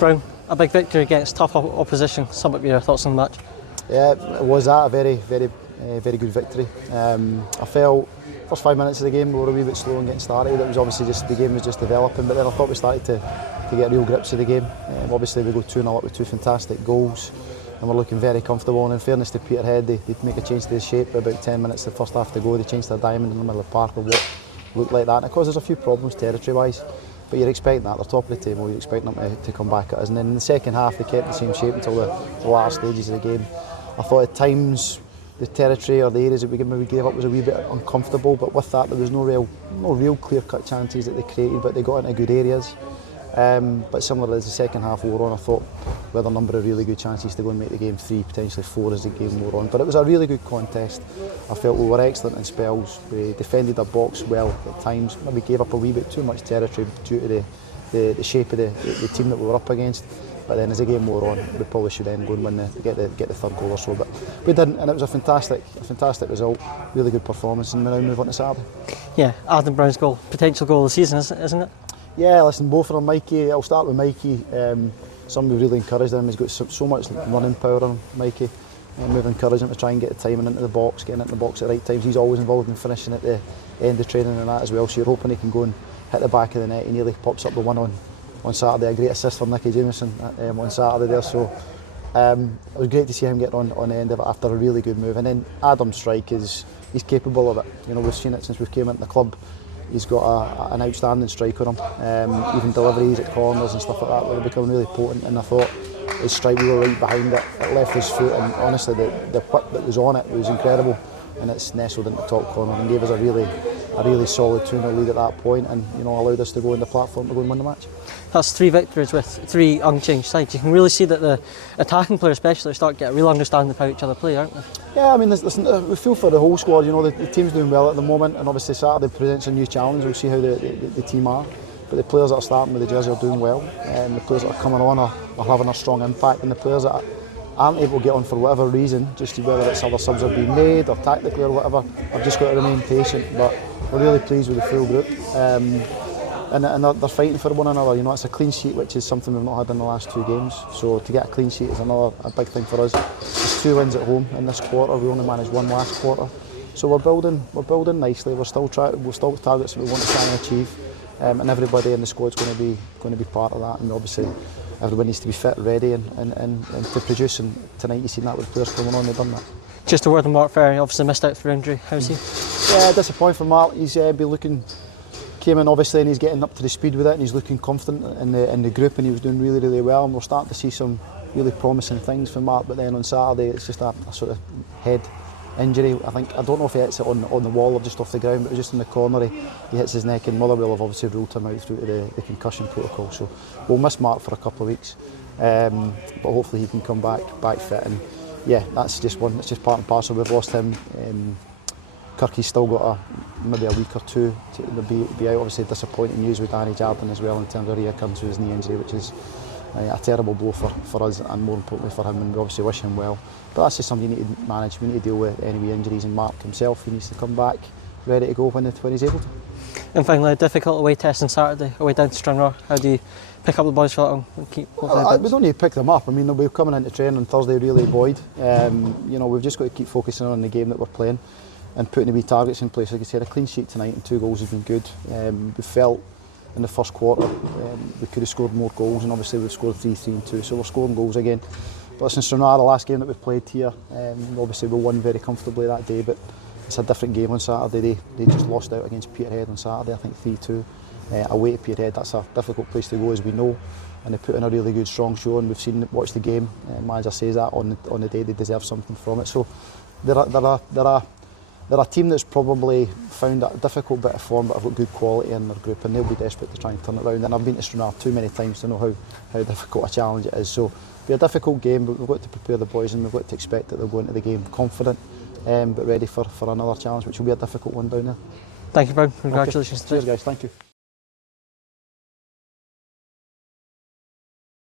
Brown, a big victory against tough opposition. Sum up your thoughts on the match. Yeah, it was a very good victory. I felt first 5 minutes of the game we were a wee bit slow in getting started. It was obviously just the game was just developing, but then I thought we started to get real grips of the game. Obviously we go 2-0 up with 2 fantastic goals, and we're looking very comfortable. And in fairness to Peterhead, they make a change to the shape. About 10 minutes the first half to go, they changed to a diamond in the middle of the park or what looked like that, and it caused us a few problems territory-wise. But you're expecting that, they're top of the table, you're expecting them to come back at us. And then in the second half they kept the same shape until the latter stages of the game. I thought at times the territory or the areas that we maybe gave up was a wee bit uncomfortable, but with that there was no real clear-cut chances that they created, but they got into good areas. But similar as the second half wore on, I thought we had a number of really good chances to go and make the game 3, potentially 4 as the game wore on. But it was a really good contest. I felt we were excellent in spells. We defended our box well at times. Maybe gave up a wee bit too much territory due to the shape of the team that we were up against. But then as the game wore on, we probably should then go and get the third goal or so. But we didn't, and it was a fantastic result. Really good performance, and we now move on to Saturday. Yeah, Adam Brown's goal, potential goal of the season, isn't it? Yeah, listen, both of them. Mikey, I'll start with Mikey. Somebody really encouraged him. He's got so much running power on him, Mikey. We've encouraged him to try and get the timing into the box, getting into the box at the right times. He's always involved in finishing at the end of training and that as well. So you're hoping he can go and hit the back of the net. He nearly pops up the one on Saturday. A great assist from Nicky Jameson on Saturday there. So it was great to see him get on the end of it after a really good move. And then Adam's strike he's capable of it. You know, we've seen it since we came into the club. He's got an outstanding strike on him. Even deliveries at corners and stuff like that, they're becoming really potent. And I thought his strike, we were right behind it. It left his foot, and honestly, the whip that was on it was incredible. And it's nestled into the top corner and gave us a really solid 2-0 lead at that point, and allowed us to go on the platform to go and win the match. That's 3 victories with 3 unchanged sides. You can really see that the attacking players especially start to get a real understanding of how each other play, aren't they? Yeah, I mean, listen, we feel for the whole squad. The team's doing well at the moment, and obviously Saturday presents a new challenge. We'll see how the team are. But the players that are starting with the jersey are doing well, and the players that are coming on are having a strong impact, and the players that aren't able to get on for whatever reason, just whether it's other subs are being made or tactically or whatever, I've just got to remain patient. But we're really pleased with the full group, and they're fighting for one another. It's a clean sheet, which is something we've not had in the last 2 games. So to get a clean sheet is a big thing for us. It's 2 wins at home in this quarter. We only managed 1 last quarter, so we're building nicely. We're still targets that we want to try and achieve, and everybody in the squad's going to be part of that. And obviously everybody needs to be fit, ready, and to produce. And tonight you've seen that with the players coming on, they've done that. Just a word on Mark Ferry, obviously missed out for injury. How's he? Yeah, disappointing for Mark. He's came in obviously, and he's getting up to the speed with it, and he's looking confident in the group, and he was doing really well. And we're starting to see some really promising things from Mark. But then on Saturday, it's just a sort of head injury. I don't know if he hits it on the wall or just off the ground, but it was just in the corner. He hits his neck, and Motherwell have obviously ruled him out through to the concussion protocol. So we'll miss Mark for a couple of weeks, but hopefully he can come back fit. And yeah, that's just part and parcel. We've lost him. Kirky's still got maybe a week or 2 to be out. Obviously disappointing news with Danny Jardine as well in terms of reoccurrence of his knee injury, which is a terrible blow for us, and more importantly for him, and we obviously wish him well. But that's just something you need to manage. We need to deal with any injuries, and Mark himself, he needs to come back ready to go when he's able to. And finally, a difficult away test on Saturday, away down to Stranraer. How do you pick up the boys for that and keep? We don't need to pick them up. I mean, they'll be coming into training on Thursday really buoyed. We've just got to keep focusing on the game that we're playing and putting the wee targets in place. Like I said, a clean sheet tonight and 2 goals has been good. We felt in the first quarter we could have scored more goals, and obviously we've scored 3 and 2, so we're scoring goals again. But listen, Stranraer, the last game that we've played here, obviously we won very comfortably that day, but it's a different game on Saturday. They just lost out against Peterhead on Saturday, I think 3-2. Away to Peterhead, that's a difficult place to go, as we know, and they put in a really good strong show, and we've watched the game. Manager says that on the day they deserve something from it. So they're a team that's probably found a difficult bit of form, but have got good quality in their group, and they'll be desperate to try and turn it around. And I've been to Stranraer too many times to know how difficult a challenge it is. So it'll be a difficult game, but we've got to prepare the boys, and we've got to expect that they'll go into the game confident, but ready for another challenge, which will be a difficult one down there. Thank you, Brown. Congratulations. Okay. Cheers, guys. Thank you.